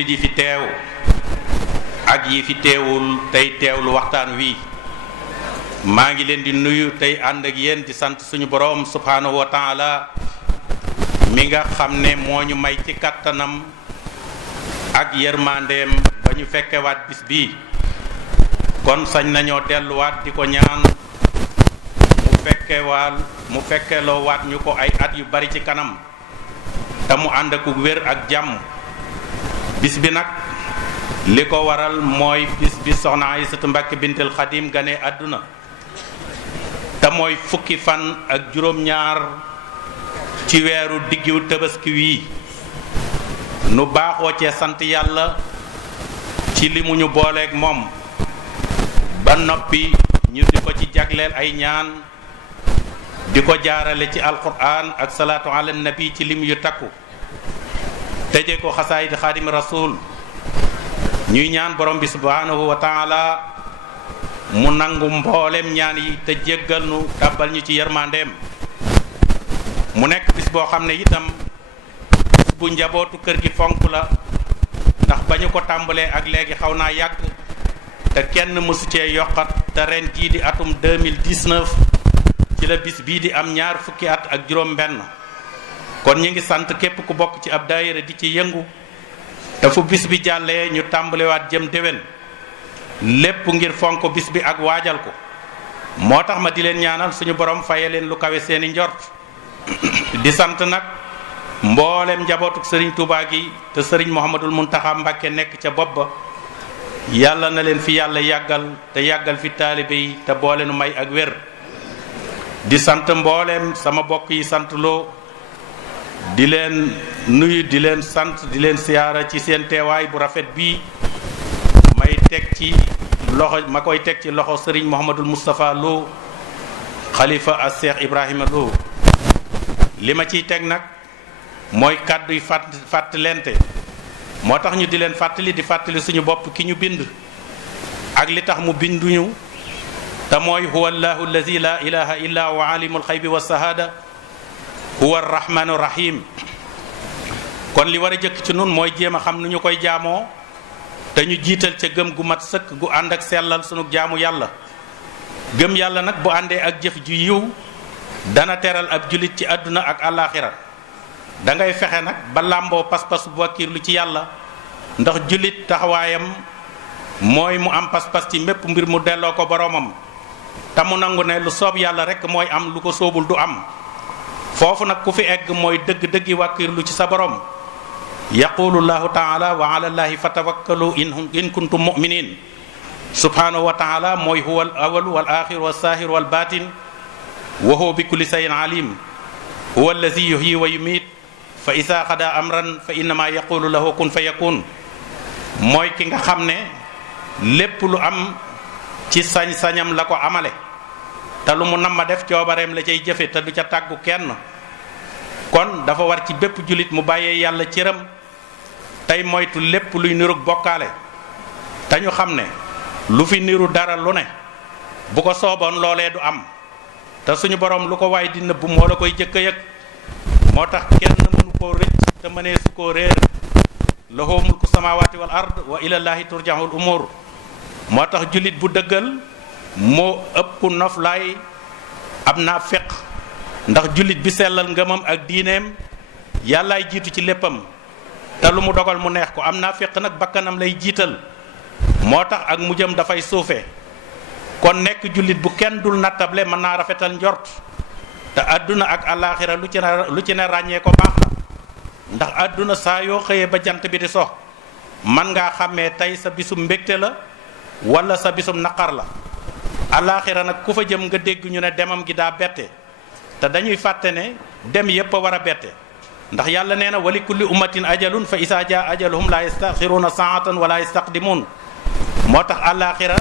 jullit yi fi teew ak yi fi teewul tey teewlu waxtaan wi maa ngi leen di nuyu tey ànd ak yéen di sant suñu boroom subhaanahu wa taala mi nga xam ne moo ñu may ci kàttanam ak yërmandeem ba ñu fekkewaat bis bii kon sañ nañoo delluwaat di ko ñaan mu fekkeloo waat ñu ko ay at yu bari ci kanam te mu ànd ak wér ak jàmm. bis bi nag li ko waral mooy bis bi soxna Aysatu Mbàkke bintul Xadim gane àdduna te mooy fukki fan ak juróom-ñaar ci weeru diggu tabaski wii nu baaxoo cee sant yàlla ci li mu ñu booleeg moom ba noppi ñu di ko ci jagleel ay ñaan di ko jaarale ci alquran ak salaatu ala nabi ci lim yu takku tëje ko xasaayid xaadim rasul ñuy ñaan borom bi subhanahu wa taala mu nangu mboolem ñaan yi te jéggal nu tàbbal ñu ci yërmandeem. mu nekk bis boo xam ne itam bis bu njabootu kër gi fonk la ndax ba ñu ko tàmbalee ak léegi xaw naa yàgg te kenn mësu cee yokkat te ren jii di atum 2019 ci la bis bii di am ñaar fukki at ak juróom benn kon ñi ngi sant képp ku bokk ci ab daayira di ci yëngu te fu bis bi jàllee ñu tàmbalewaat jëm déwén lépp ngir fonk bis bi ak waajal ko moo tax ma di leen ñaanal suñu borom faye leen lu kawe seeni njort di sant nag mboolem njabootuk sëriñ Touba gi te sëriñ Mouhamadul Muntaxa Mbàkke nekk ca bopp ba yàlla na leen fi yàlla yàggal te yàggal fi taalibe yi te boole nu may ak wér di sant mboolem sama bokk yi sant loo di leen nuyu di leen sant di leen siyaara ci seen teewaay bu rafet bii ma koy teg ci loxo sëriñ Mouhamadul Moustapha Lo xalifa ak Cheikh Ibrahima Lo li ma ciy teg nag mooy kàddu yi fàttalente moo tax ñu di leen fàttali di fàttali suñu bopp ki ñu bind ak li tax mu binduñu te mooy huwa allahu allazi la ilaha illa huwa alimul xaybi wa sahada huwa arrahmanu rahim kon li war a jëkk ci nun mooy jéem a xam nu ñu koy jaamoo te ñu jiital ca gëm gu mat sëkk gu ànd ak sellal sunu jaamu yàlla. gëm yàlla nag bu àndee ak jëf ju yiw dana teral ab jullit ci àdduna ak àllaaxira da ngay fexe nag ba làmboo pas-pas bu wakiirlu ci yàlla ndax jullit taxawaayam mooy mu am pas-pas ci mépp mbir mu delloo ko boroomam te mu nangu ne lu soob yàlla rekk mooy am lu ko soobul du am foofu nag ku fi egg mooy dëgg-dëggi wakiirlu ci sa borom. yaqulu llahu taala wa ala llahi fatawakkalu in kuntum muminin subhanahu wa taala mooy huwa al awal wal axir wal sahir wal batin wa huwa bi kulli shay'in alim huwa allazi yuhyi wa yumiit fa isa xada amran fa innama yaqulu lahu kun fa yakun mooy ki nga xam ne lépp lu am ci sañ-sañam la ko amale te lu mu nam ma def coobareem la cay jëfe te du ca tàggu kenn kon dafa war ci bépp jullit mu bàyyee yàlla cëram tey moytu lépp luy nirug bokkaale te ñu xam ne lu fi niru dara lu ne bu ko sooboon loolee du am te suñu borom lu ko waay di nëbb moo la koy jëkk a yëg moo tax kenn mënu koo rëcc te mënee su koo réer lahu mulku samawati wal ard wa ilallahi turjaxul umur moo tax jullit bu dëggal moo ëpp noflaay ab naa feq ndax jullit bi sellal ngëmam ak diineem yàllaay jiitu ci léppam te lu mu dogal mu neex ko am naa feq nag bakkanam lay jiital moo tax ak mujjam dafay suufe kon nekk jullit bu kenn dul nattable mën naa rafetal njort te àdduna ak àllaaxira lu ci ne ràññee ko baax la ndax àdduna saa yoo xëyee ba jant bi di so man ngaa xàmmee tey sa bisum mbégte la wala sa bisum naqar la àllaaxira nag ku fa jëm nga dégg ñu ne demam gi daa bette te dañuy fàtte ne dem yépp a war a bette ndax yàlla nee na wali kulli ummatin ajalun fa isa jaa ajaluhum la yastaxiruuna saatan wala yastaqdimuun moo tax àllaaxira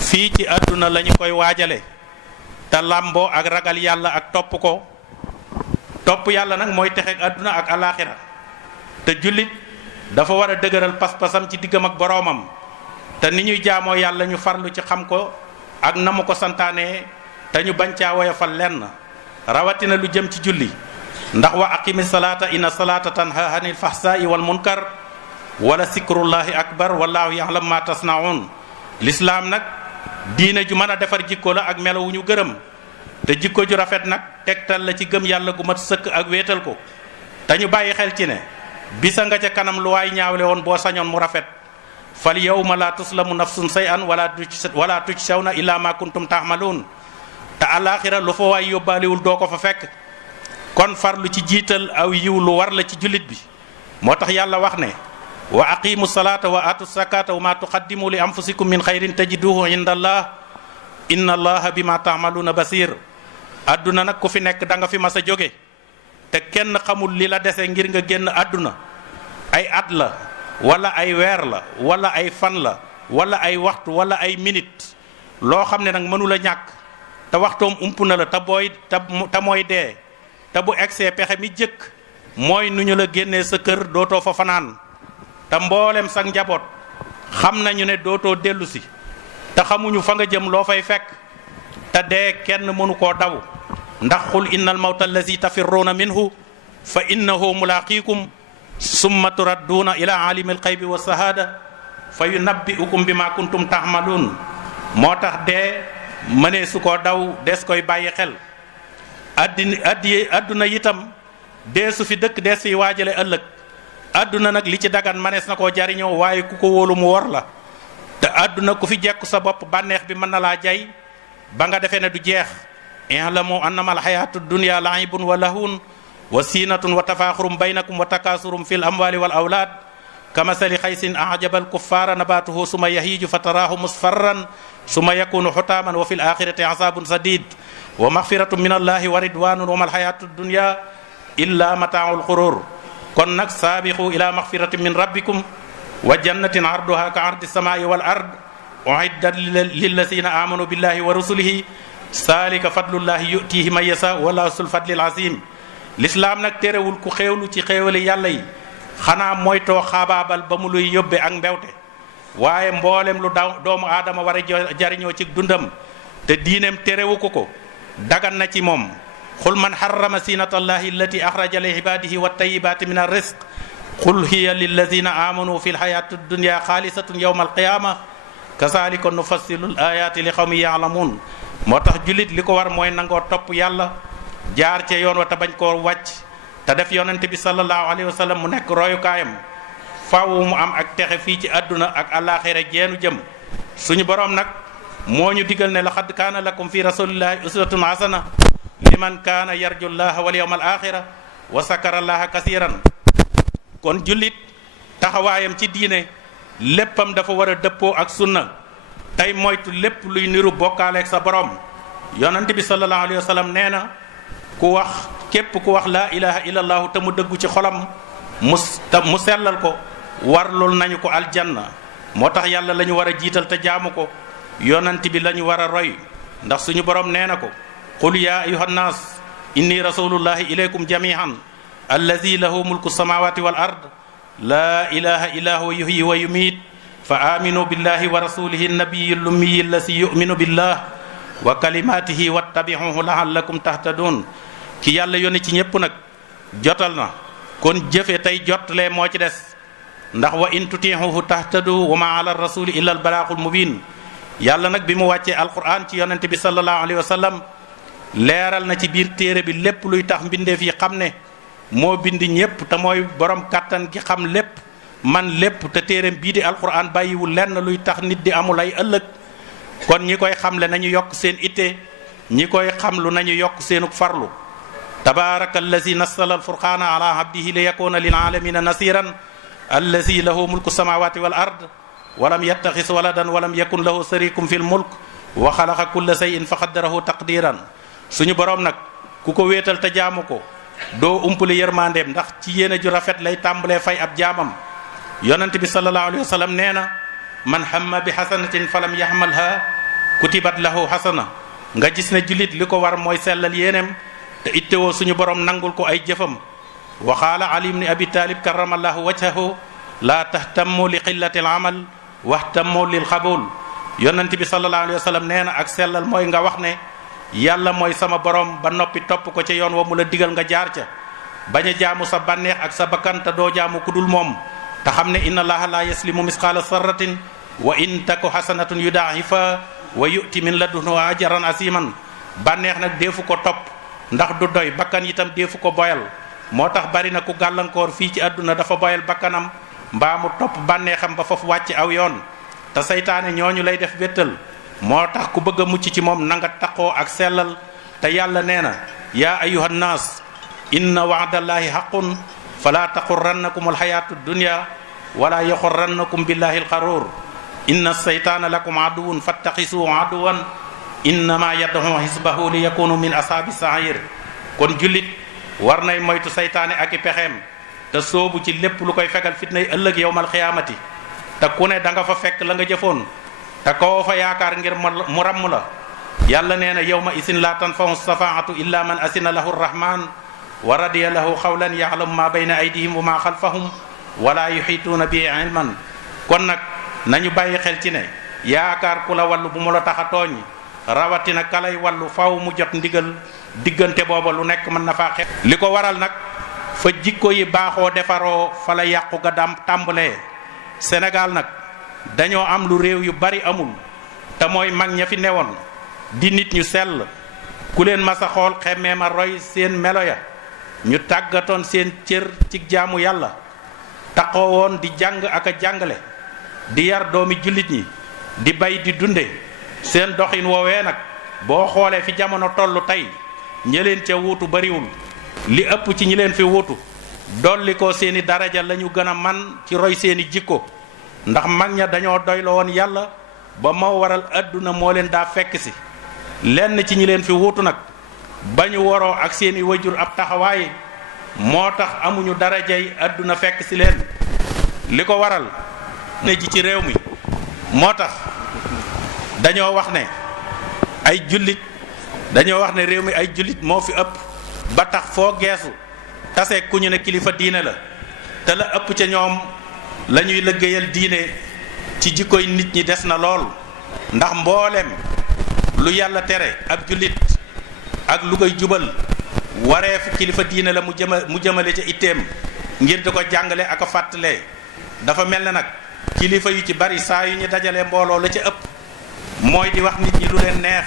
fii ci àdduna la ñu koy waajale te làmboo ak ragal yàlla ak topp ko topp yàlla nag mooy texeeg àdduna ak àllaaxira te jullit dafa war a dëgëral pas-pasam ci diggam ak boroomam te ni ñuy jaamoo yàlla ñu farlu ci xam ko ak na mu ko santaane te ñu bañ caa woyofal lenn rawatina lu jëm ci julli ndax wa aqimi salaata inna salaata tanha anil fahsaa'i wal munkar wala sikrullahi akbar wallahu ya'lam ma tasnaun. lislaam nag diine ju mën a defar jikko la ak melo wu ñu gërëm te jikko ju rafet nag tegtal la ci gëm yàlla gu mat sëkk ak wéetal ko te ñu bàyyi xel ci ne bisa nga ca kanam lu waay ñaawle woon boo sañoon mu rafet. fal yawma la tuslamu nafsun shay'an wala tujsawna illa ma kuntum ta'malun. te alaxira lu fa waay yóbbaaliwul doo ko fa fekk. kon farlu ci jiital aw yiw lu war la ci jullit bi. moo tax yàlla wax ne wa aqimu salata wa atu zakata wa ma tuqaddimu li anfusikum min xayrin tajiduhu inda allah inna allaha bima ta'maluna basir. adduna nag ku fi nekk da nga fi mas a jóge te kenn xamul li la dese ngir nga génn adduna. ay at la wala ay weer la wala ay fan la wala ay waxtu wala ay minute loo xam ne nag mënula ñàkk te waxtoom ump na la te mooy dee. te bu egsee pexe mi jëkk mooy nu ñu la génnee sa kër dootoo fa fanaan te mboolem sa njaboot xam nañu ne dootoo dellu si te xamuñu fa nga jëm loo fay fekk te dee kenn mënu koo daw ndax qul innal mawta allazi tafirruuna minhu fa innahu mulaqiikum summa turadduuna ila alimil xaybi wa shahada fa yunabbi'ukum bima kuntum ta'maluun. moo tax dee mënee su koo daw des koy bàyyi xel. adduna itam dee su fi dëkk des fi waajale ëllëg. adduna nag li ci dagan manees na koo jariñoo waaye ku ko wóolu mu wor la te adduna ku fi jekku sa bopp bànneex bi mën na laa jay ba nga defee ne du jeex. i'lamu annama alxayaatu dunya la'ibun wa lahwun wa siinatun wa tafaaxurum baynakum wa takaasurum fil amwali wal awlaad kamasali xaysin ajaba alkuffaara nabaatuhu suma yahiiju fa taraahu musfarran suma yakunu xutaaman wa fil axirati azaabun sadid wa maxfiratun min allahi wa ridwanun wa mal xayaatu dunya illa mataaul xurur. kon nag saabixu ila maxfiratin min rabbikum wa jannatin arduha ka ardi samaai wal ard uiddat lillazina amanu billahi wa rusulihi saalika fadlullahi yutihi man yasa wallahu sul fadlil azim. lislaam nag terewul ku xéewlu ci xéewali yàlla yi xanaa moytoo xaabaabal ba mu luy yóbbe ak mbewte waaye mboolem lu doomu aadama war a jariñoo ci dundam te diineem terewu ko dagan na ci moom. qul man harrama zinatallahi allati axraja li ibadihi wa tayyibati min arrizq qul hiya lillazina amanu fi lxayati dunya xaalisatun yawma alqiyama kazalika nufassilu l ayati li xawmi yaalamuun. moo tax jullit li ko war mooy nangoo topp yàlla jaar ca yoon wa te bañ koo wàcc te def yonent bi sallallahu alayhi wa sallam mu nekk royukaayam faaw mu am ak texe fii ci àdduna ak àllaaxira jeenu jëm. suñu borom nag moo ñu digal ne laqad kaana lakum fi rasulillahi uswatun hasana liman kaana yarju llaha wal yawmal axira wa sakara llaha kasiran. kon jullit taxawaayam ci diine léppam dafa war a dëppoo ak sunna tey moytu lépp luy niru bokkaaleeg sa borom. yonent bi sallallahu alayhi wa sallam nee na képp ku wax laa ilaha illallahu te mu dëggu ci xolam mu sellal ko warlul nañu ko aljanna. moo tax yàlla la ñu war a jiital te jaamu ko yonent bi la ñu war a roy ndax suñu borom nee na ko qul ya ayuha nnaas inni rasulullahi ilaykum jamian allazi lahu mulku samawati wal ard laa ilaha illa huwa yuhyi wa yumiit fa aminu billahi wa rasulihi nabiyi lummiyi allazi yuminu billah wa kalimatihi wattabihuhu laallakum tahtadun. ki yàlla yónni ci ñépp nag jotal na kon jëfe tey jottalee moo ci des ndax wa in tutihuhu tahtadu wa ma ala rasuli illa al balaaxul mubin. yàlla nag bi mu wàccee alquran ci yonente bi sallallahu alayhi wa sallam leeral na ci biir téere bi lépp luy tax mbindeef yi xam ne moo bind ñépp te mooy borom kàttan gi xam lépp man lépp te téereem bii di alquran bàyyiwul lenn luy tax nit di amul ay ëllëg. kon ñi koy xamle nañu yokk seen itte ñi koy xamlu nañu yokk seenuk farlu. tabaraka allazi nazzala alfurqana ala abdihi li yakuna lil alamina nasiran allazi lahu mulku samawati wal ard walam yattaxis waladan walam yakun lahu sarikum fil mulk wa xalaqa kulla shay'in fa qaddarahu taqdiran. suñu borom nag ku ko wéetal te jaamu ko doo umpale yërmandeem ndax ci yéene ju rafet lay tàmbalee fay ab jaamam. yonent bi sallallahu alayhi wa sallam nee na man hamma bi xasanatin falam yaxmalha kutibat lahu xasana. nga gis ne jullit li ko war mooy sellal yéeneem te ittewoo suñu borom nangul ko ay jëfam. wa qaala ali ibn abi talib karamallahu wajhahu laa tahtammu li qillati al amal wahtammu lil xabul. yonent bi sallallahu alayhi wa sallam nee na ak sellal mooy nga wax ne yàlla mooy sama borom ba noppi topp ko ca yoon wa mu la digal nga jaar ca bañ a jaamu sa bànneex ak sa bakkan te doo jaamu ku dul moom te xam ne inna allaha la yaslimu misqaala sarratin wa in taku hasanatun yudaahifa wa yu'ti min ladunhu ajran asiman. bànneex nag deefu ko topp ndax du doy, bakkan itam deefu ko boyal. moo tax bari na ku gàllankoor fii ci àdduna dafa boyal bakkanam mbaa mu topp bànneexam ba foofu wàcc aw yoon, te saytaane ñooñu lay def wéttal. moo tax ku bëgg a mucc ci moom na nga taqoo ak sellal. te yàlla nee na yaa ayuha nnaas inna wa'dallahi haqqun fala taxurrannakum alxayaatu dunya wala yaxurrannakum billahi alxaruur inna saytaana lakum aduwun fattaxisuhu aduwan innama yad'u hisbahu li yakunu min ashaabi sair. kon jullit war nay moytu saytaane ak i pexeem te soobu ci lépp lu koy fegal fitnay ëllëg yowmal xiyaamati. te ku ne da nga fa fekk la nga jëfoon te koo fa yaakaar ngir mu ràmm la. yàlla nee na yawma isin la tanfahu safaatu illa man asina lahu rrahman wa radiya lahu xawlan yaxlamu ma bayna aydihim wa ma xalfahum wala yuxiituuna bi ilman. kon nag nañu bàyyi xel ci ne yaakaar ku la wallu bu mu la tax a tooñ, rawatina kalay wallu faw mu jot ndigal. diggante booba lu nekk mën na faa xew. li ko waral nag fa jikko yi baaxoo defaroo fa la yàqu ga tàmbalee. Sénégal nag dañoo am lu réew yu bari amul, te mooy mag ña fi newoon di nit ñu sell, ku leen masa xool xemmee ma roy seen melo ya. ñu tàggatoon seen cër ci jaamu yàlla, taxoo woon di jàng ak a jàngale, di yar doomi jullit ñi, di bay di dunde. seen doxin woowee nag boo xoolee fi jamono tollu tey ñi leen ca wuutu bariwul. li ëpp ci ñi leen fi wuutu dolli ko seeni daraja lañu gën a man ci roy seeni jikko, ndax mag ña dañoo doyloo woon yàlla ba moo waral àdduna moo leen daa fekk si. lenn ci ñi leen fi wuutu nag ba ñu waroo ak seeni wajur ab taxawaay moo tax amuñu darajay àdduna fekk si leen. li ko waral ne ji ci réew mi moo tax dañoo wax ne ay jullit réew mi ay jullit moo fi ëpp, ba tax foo geesu tase ku ñu ne kilifa diine la, te la ëpp ca ñoom la ñuy liggéeyal diine ci jikkoy nit ñi des na lool. ndax mboolem lu yàlla tere ab jullit ak lu koy jubal wareefu kilifa diine la mu jëmale ca itteem ngir di ko jàngale ak a fàttalee. dafa mel ne nag kilifa yu ci bari saa yu ñu dajalee mbooloo la ca ëpp mooy di wax nit ñi lu leen neex,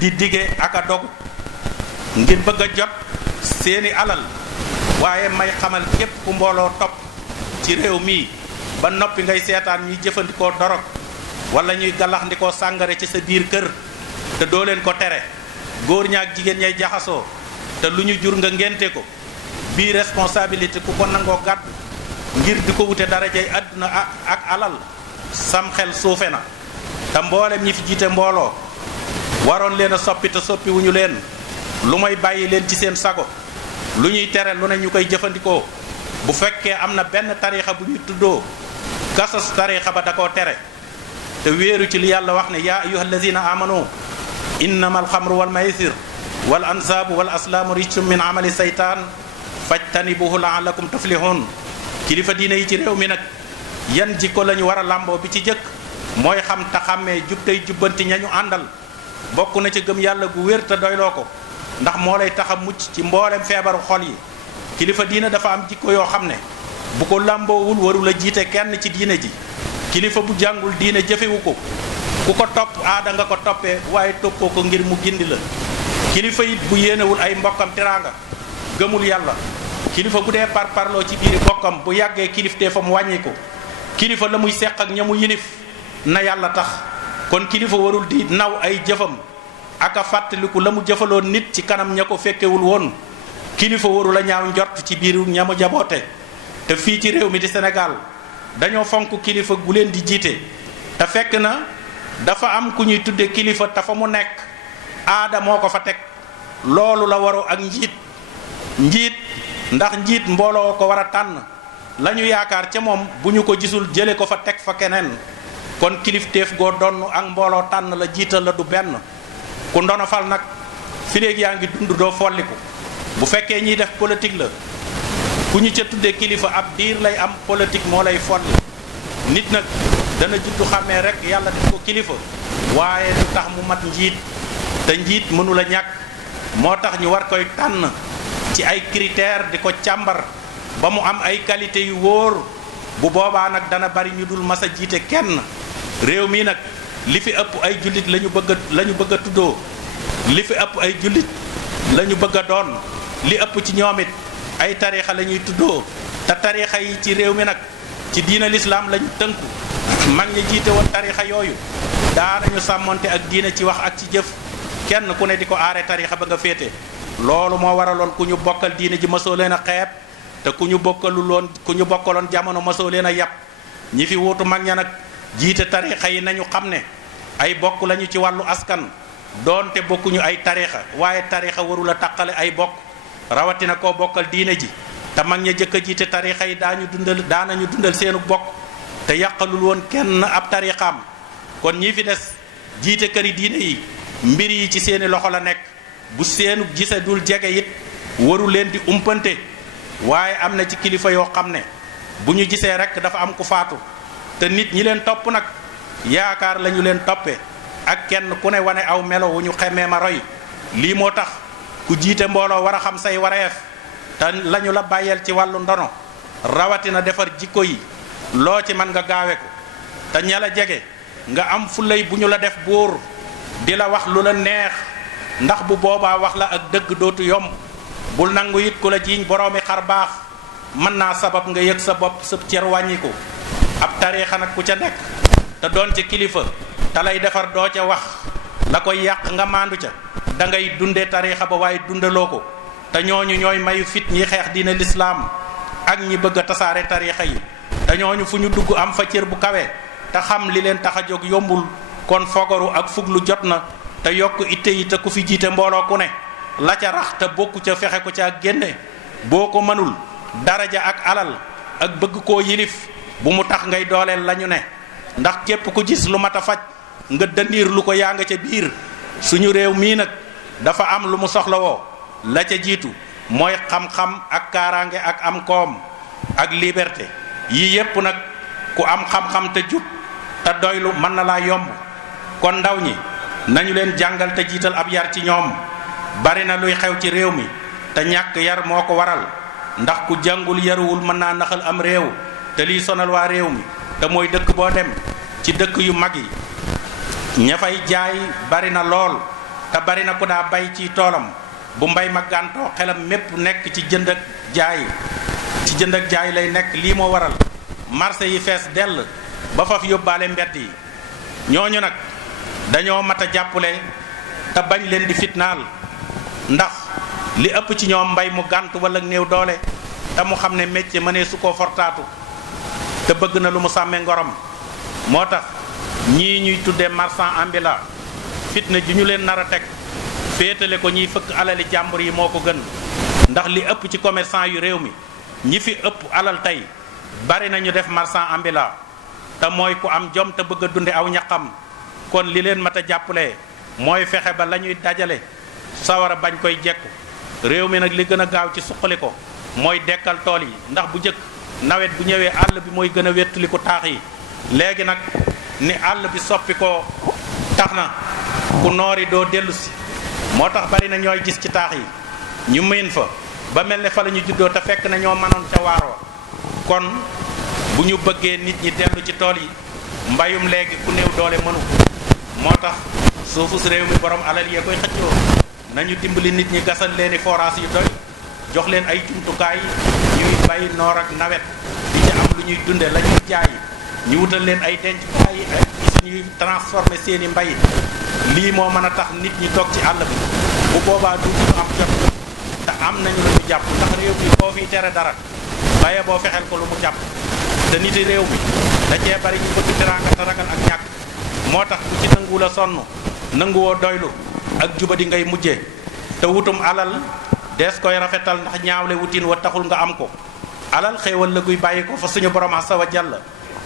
di dige ak a dogu ngir bëgg a jot seeni alal. waaye may xamal képp ku mbooloo topp ci réew mi ba noppi ngay seetaan ñuy jëfandikoo dorog wala ñuy galaxndikoo sàngara ci sa biir kër te doo leen ko tere, góor ñaak jigéen ñay jaxasoo te lu ñu jur nga ngénte ko. bii responsabilité ku ko nangoo gàddu ngir di ko wute darajay àdduna ak alal, sam xel suufe na. te mboolem ñi fi jiite mbooloo waroon leen a soppi te soppi wuñu leen lu may bàyyi leen ci seen sago. lu ñuy tere lu ne ñu koy jëfandikoo. bu fekkee am na benn tariixa bu ñuy tuddoo kasos tariixa ba da koo tere te wéeru ci li yàlla wax ne yaa ayyuha allazina amanu innama alxamru wal maysir wal ansaabu wal aslaamu rijsum min amali saytaan fajtanibuhu laallakum tuflihun. kilifa diine yi ci réew mi nag yan jikko la ñu war a làmboo bi ci jëkk mooy xam te xàmmee jub tey jubbanti ñañu àndal. bokk na ci gëm yàlla gu wér te doyloo ko, ndax moo lay tax a mucc ci mboolem feebaru xol yi. kilifa diine dafa am jikko yoo xam ne bu ko làmboowul warul a jiite kenn ci diine ji. kilifa bu jàngul diine jëfewu ko, ku ko topp aada nga ko toppee waaye toppoo ko ngir mu gindi la. kilifa it bu yéenewul ay mbokkam teraanga gëmul yàlla. kilifa bu dee parloo ci biiri bokkam bu yàggee kiliftee fa mu wàññi ko. kilifa la muy seq ak ña mu yilif na yàlla tax. kon kilifa warul di naw ay jëfam ak a fàttaliku la mu jëfaloon nit ci kanam ña ko fekkewul woon. kilifa warul a ñaaw njort ci biir ña mu jaboote. te fii ci réew mi di Sénégal dañoo fonk kilifa gu leen di jiite te fekk na dafa am ku ñuy tudde kilifa te fa mu nekk aada moo ko fa teg. loolu la waru ak njiit ndax njiit mbooloo ko war a tànn la ñu yaakaar ca moom bu ñu ko gisul jële ko fa teg fa keneen. kon kilifteef goo donn ak mbooloo tànn la jiital la du benn. ku ndono fal nag fi léegi yaa ngi dund doo folliku. bu fekkee ñiy def politique la ku ñu ca tuddee kilifa ab diir lay am politique moo lay folli. nit nag dana juddu xàmmee rek yàlla def ko kilifa waaye du tax mu mat njiit te njiit mënula ñàkk. moo tax ñu war koy tànn ci ay critères di ko càmbar ba mu am ay qualité yu wóor bu boobaa nag dana bari ñu dul masa jiite kenn. réew mi nag li fi ëpp ay jullit la ñu bëgg a tuddoo, li fi ëpp ay jullit la ñu bëgg a doon, li ëpp ci ñoom it ay tariixa la ñuy tuddoo. te tariixa yi ci réew mi nag ci diina lislaam lañu tënku. mag ñi jiite woon tariixa yooyu daanañu sàmmonte ak diina ci wax ak ci jëf, kenn ku ne di ko aare tariixa ba nga féete. loolu moo waraloon ku ñu bokkal diine ji mësoo leen a xeeb, te ku ñu bokkaloon jamono mësoo leen a yàpp. ñi fi wuutu mag ña nag jiite tariixa yi nañu xam ne ay bokk lañu ci wàllu askan, doonte bokkuñu ay tariixa, waaye tariixa warul a taqale ay bokk, rawatina koo bokkal diine ji. te mag ña jëkk a jiite tariixa yi daanañu dundal seenu bokk te yàqalul woon kenn ab tariixaam. kon ñi fi des jiite këri diine yi mbir yi ci seeni loxo la nekk. bu seenu gise dul jege it waru leen di umpante, waaye am na ci kilifa yoo xam ne bu ñu gisee rek dafa am ku faatu te nit ñi leen topp nag yaakaar lañu leen toppe ak kenn ku ne wane aw melo wu ñu xemee ma roy. lii moo tax ku jiite mbooloo war a xam say wareef te lañu la bàyyeel ci wàllu ndono, rawatina defar jikko yi loo ci mën nga gaawe ko. te ña la jege nga am fulay bu ñu la def buur di la wax lu la neex, ndax bu boobaa wax la ak dëgg dootu yomb. bul nangu it ku la jiiñ boroomi xar baax, mën naa sabab nga yëg sa bopp sa cër wàññiku. ab tariixa nag ku ca nekk te doon ci kilifa te lay defar doo ca wax la koy yàq nga maandu ca, da ngay dunde tariixa ba waaye dundaloo ko. te ñooñu ñooy mayu fit ñi xeex diine lislaam ak ñi bëgg a tasaare tariixa yi. te ñooñu fu ñu dugg am fa cër bu kawe te xam li leen tax a jóg yombul. kon fogaru ak fuglu jot na te yokk itte yi. te ku fi jiite mbooloo ku ne la ca rax te bokku ca fexe ko ca génne. boo ko mënul daraja ak alal ak bëgg koo yilif bu mu tax ngay dooleel lañu ne, ndax képp ku gis lu mat a faj nga dëndiir lu ko yaa nga ca biir. suñu réew mii nag dafa am lu mu soxlawoo, la ca jiitu mooy xam-xam ak kaaraange ak am koom ak liberté. yii yépp nag ku am xam-xam te jub te doylu mën na laa yomb. kon ndaw ñi nañu leen jàngal te jiital ab yar ci ñoom. bari na luy xew ci réew mi te ñàkk yar moo ko waral, ndax ku jàngul yaruwul mën naa naxal am réew. te lii sonal waa réew mi te mooy dëkk boo dem ci dëkk yu mag yi ña fay jaay bari na lool, te bari na ku daa bay ci toolam bu mbay ma gàntoo xelam mépp nekk ci jënd ak jaay lay nekk. lii moo waral marché yi fees dell ba faf yóbbaale mbedd yi. ñooñu nag dañoo mat a jàppale te bañ leen di fitnaal, ndax li ëpp ci ñoom mbay mu gànt wala néew doole te mu xam ne métier mënee su koo fortaatu te bëgg na lu mu sàmmee ngorom. moo tax ñii ñuy tuddee marchand ambulant fitna ji ñu leen nar a teg féetale ko ñiy fëkk alali jàmbur yi moo ko gën. ndax li ëpp ci commerçant yu réew mi ñi fi ëpp alal tey bari nañu def marchand ambulant te mooy ku am jom te bëgg a dunde aw ñaqam. kon li leen mat a jàppalee mooy fexe ba la ñuy dajale sawara bañ koy jekku. réew mi nag li gën a gaaw ci suqali ko mooy dekkal tool yi, ndax bu jëkk nawet bu ñëwee àll bi mooy gën a wettali ko taax yi. léegi nag ni àll bi soppi ko tax na ku noori doo dellu si. moo tax bari na ñooy gis ci taax yi ñu miin fa ba mel ne fa la ñu juddoo te fekk na ñoo mënoon ca waaroo. kon bu ñu bëggee nit ñi dellu ci tool yi, mbayum léegi ku néew doole mënu ko. moo tax suufu si réew mi borom alal yee koy xëccoo. nañu dimbali nit ñi gasal leeni forage yu doy, jox leen ay jumtukaay ñuy bay noor ak nawet di ca am lu ñuy dunde la ñuy jaay. ñu wutal leen ay dencukaay ay usines yuy transformer seeni mbay. lii moo mën a tax nit ñi toog ci àll bi. bu boobaa du ñu am jot te am nañu lu ñu jàpp, ndax réew mi boo fiy tere dara baye boo fexeel ko lu mu jàpp. te niti réew mi da cee bari ñu bëgg teraanga te ragal ak ñàkk. moo tax ku ci nangu la sonn nanguwoo doylu ak jubadi ngay mujjee. te wutum alal dees koy rafetal, ndax ñaawle wutin wa taxul nga am ko. alal xéewal la guy bàyyi ko fa suñu borom azza wa jalla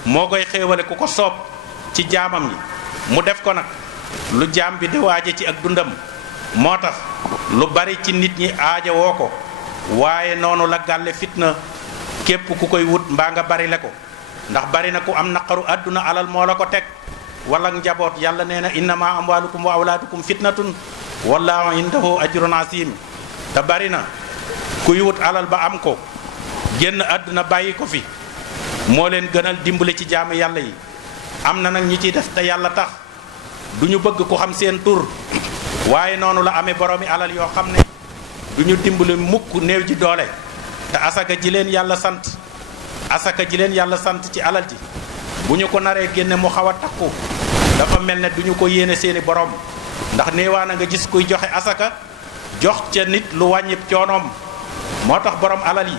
moo koy xéewale ku ko soob ci jaamam yi. mu def ko nag lu jaam bi di waaje ci ak dundam. moo tax lu bari ci nit ñi aaja woo ko, waaye noonu la gàlle fitna képp ku koy wut mbaa nga bari le ko. ndax bari na ku am naqaru àdduna alal moo la ko teg wala njaboot. yàlla nee na innama amwalukum wa awlaadukum fitnatun wallahu indahu ajrun asim. te bari na kuy wut alal ba am ko génn àdduna bàyyi ko fi moo leen gënal dimbali ci jaamu yàlla yi. am na nag ñi ciy def te yàlla tax du ñu bëgg ku xam seen tur waaye noonu la amee boroomi alal yoo xam ne du ñu dimbali mukk néew ji doole te asaka ji leen yàlla sant ci alal ji bu ñu ko naree génne mu xaw a takku dafa mel ne du ñu ko yéene seeni borom ndax néewaana nga gis kuy joxe asaka jox ca nit lu wàññib coonoom. moo tax borom alal yi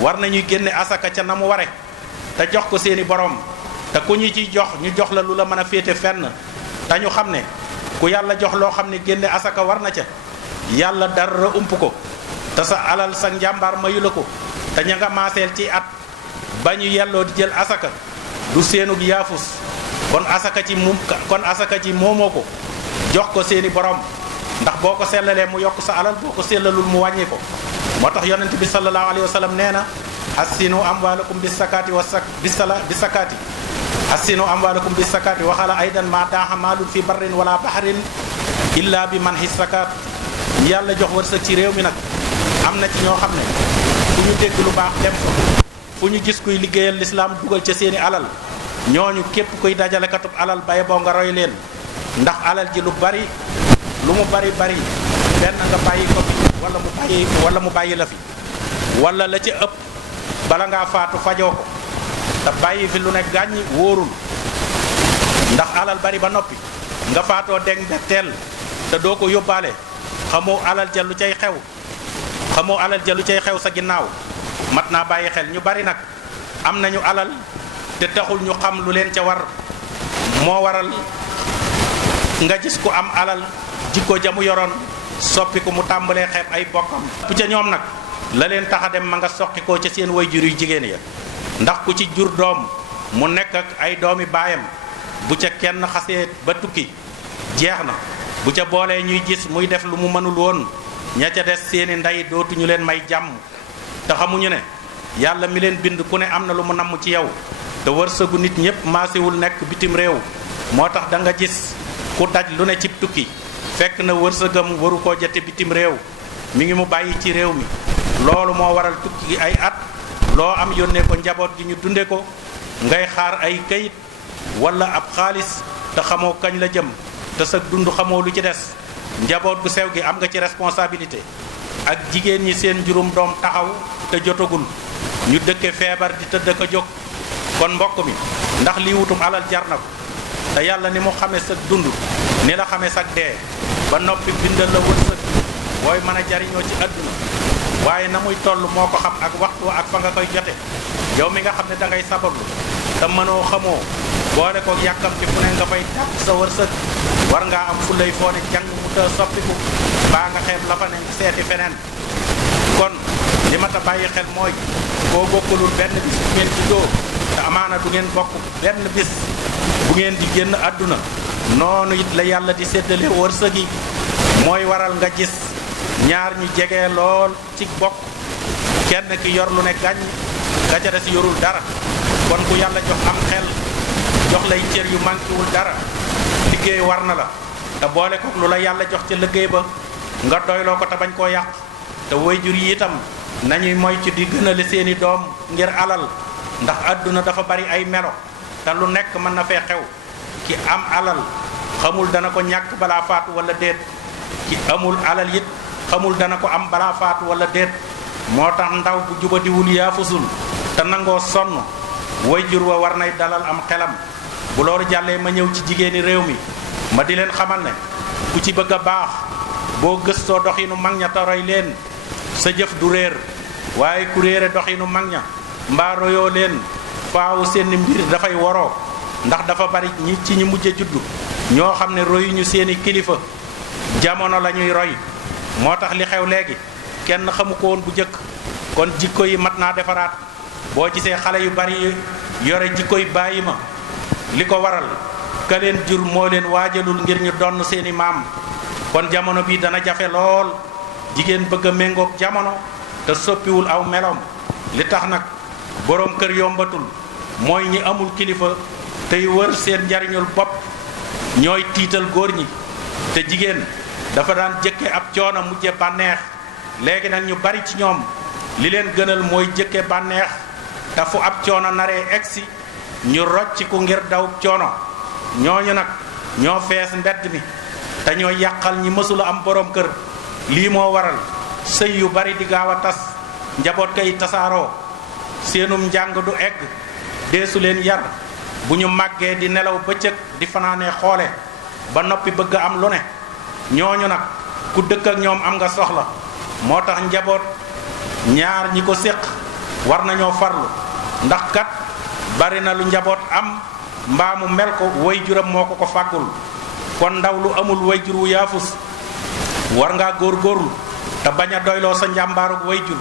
war nañuy génne asaka ca na mu ware te jox ko seeni borom te ku ñu ciy jox ñu jox la lu la mën a féete fenn te ñu xam ne ku yàlla jox loo xam ne génne asaka war na ca yàlla dara ump ko te sa alal sa njàmbaar mayu la ko te ña nga maaseel ci at ba ñu yelloo di jël asaka du seenug yaafus kon asaka ci moomoo ko jox ko seeni borom ndax boo ko sellalee mu yokk sa alal boo ko sellalul mu wàññi ko. moo tax yonent bi sallallahu alayhi wa sallam nee na assinu amwaalakum bisakaati assinu amwaalakum bisakaati waxala aydan ma daaxa maalun fi barrin wala bahrin illa bi man xis sakaat. ñi yàlla jox wërsëg ci réew mi nag am na ci ñoo xam ne fu ñu dégg lu baax dem ko fu ñu gis kuy liggéeyal lislaam dugal ca seeni alal ñooñu képp kuy dajalekatub alal baye boo nga roy leen ndax alal ji lu mu bari benn nga bàyyi ko fi wala mu bàyyi la fi wala la ci ëpp bala ngaa faatu fajoo ko te bàyyi fi lu ne gàññi wóorul ndax alal bari ba noppi nga faatoo deng teel te doo ko yóbbaale xamoo alal ja lu cay xew sa ginnaaw mat naa bàyyi xel. ñu bari nag am nañu alal te taxul ñu xam lu leen ca war moo waral nga gis ku am alal jikko ja mu yoroon soppi ko mu tàmbalee xeeb ay bokkam bu ca ñoom nag la leen tax a dem ma nga soqi koo ca seen way jur yu jigéen ya ndax ku ci jur doom mu nekk ak ay doomi baayam bu ca kenn xasee ba tukki jeex na bu ca boolee ñuy gis muy def lu mu mënul woon ña ca des seeni ndey dootuñu leen may jàmm te xamuñu ne yàlla mi leen bind ku ne am na lu mu namm ci yow te wërsëgu nit ñépp maasewul nekk bitim réew moo tax da nga gis ku daj lu ne cib tukki fekk na wërsëgam waru koo jate bitim réew mi ngi mu bàyyi ci réew mi loolu moo waral tukki ay at loo am yónnee ko njaboot gi ñu dunde ko ngay xaar ay kayit wala ab xaalis te xamoo kañ la jëm te sa dund xamoo lu ci des njaboot gu sew gi am nga ci responsabilité ak jigéen ñi seen juróom doom taxaw te jotagul ñu dëkke feebar di tëdd ko jóg kon mbokk mi ndax lii wutum alal jar na ko te yàlla ni mu xamee sa dund ni la xamee sag dee ba noppi bindal la wërsëg booy mën a jariñoo ci àdduna waaye na muy toll moo ko xam ak waxtu ak fa nga koy jote yow mi nga xam ne da ngay sabablu te mënoo xamoo boole ko yàkkamti fu ne nga fay tàpp sa wërsëg war ngaa am fu lay foone jàng mu të soppiku baa nga xeeb la fa ne seeti feneen kon li ma ta bàyyi xel mooy koo bokkulul benn bis bu ngeen juddoo te amaana du ngeen bokk benn bis bu ngeen di génn àdduna noonu it la yàlla di séddale wërsëg yi mooy waral nga gis ñaar ñu jege lool ci bokk kenn ki yor lu ne gàññ nga ca des yorul dara kon ku yàlla jox am xel jox lay cër yu manquéwul dara liggéey war na la te boole ko lu la yàlla jox ca liggéey ba nga doyloo ko te bañ koo yàq te waajur yi itam nañuy moy ci di gënale seeni doom ngir alal ndax àdduna dafa bari ay melo te lu nekk mën na fee xew ki am alal xamul dana ko ñàkk balaa faatu wala déet ki amul alal it xamul dana ko am balaa faatu wala déet moo tax ndaw bu jubadiwul yaafusul te nangoo sonn waajur wa war nay dalal am xelam bu loolu jàllee ma ñëw ci jigéeni réew mi ma di leen xamal ne ku ci bëgg a baax boo gëstoo doxinu mag ña te roy leen sa jëf du réer waaye ku réere doxinu mag ña mbaa royoo leen faawu seeni mbir dafay woroo ndax dafa bari ñi ci ñi mujje juddu ñoo xam ne royuñu seeni kilifa jamono la ñuy roy moo tax li xew léegi kenn xamu ko woon bu jëkk kon jikko yi mat naa defaraat boo gisee xale yu bari yore jikko yi bàyyi ma li ko waral ka leen jur moo leen waajalul ngir ñu donn seeni maam kon jamono bii dana jafe lool jigéen bëgg a méngoog jamono te soppiwul aw meloom li tax nag boroom kër yombatul mooy ñi amul kilifa tey wër seen njariñul bopp ñooy tiital góor ñi te jigéen dafa daan jëkke ab coono mujje bànneex léegi nag ñu bari ci ñoom li leen gënal mooy jëkke bànneex te fu ab coono naree egsi ñu rocci ku ngir daw coono ñooñu nag ñoo fees mbedd mi te ñoo yàqal ñi mësula am borom kër lii moo waral sëy yu bari di gaaw a tas njaboot kay tasaaroo seenum njàng du egg deesu leen yar bu ñu màggee di nelaw bëccëg di fanaanee xoole ba noppi bëgg am lu ne ñooñu nag ku dëkk ak ñoom am nga soxla moo tax njaboot ñaar ñi ko séq war nañoo farlu ndax kat bari na lu njaboot am mbaamu mel ko wayjuram moo ko fàggul kon ndaw lu amul wayjur wu yaafus war ngaa góorgóorlu te bañ a doyloo sa njàmbaarug wayjur.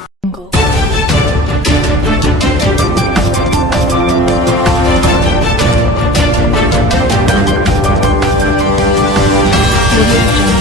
Thank you.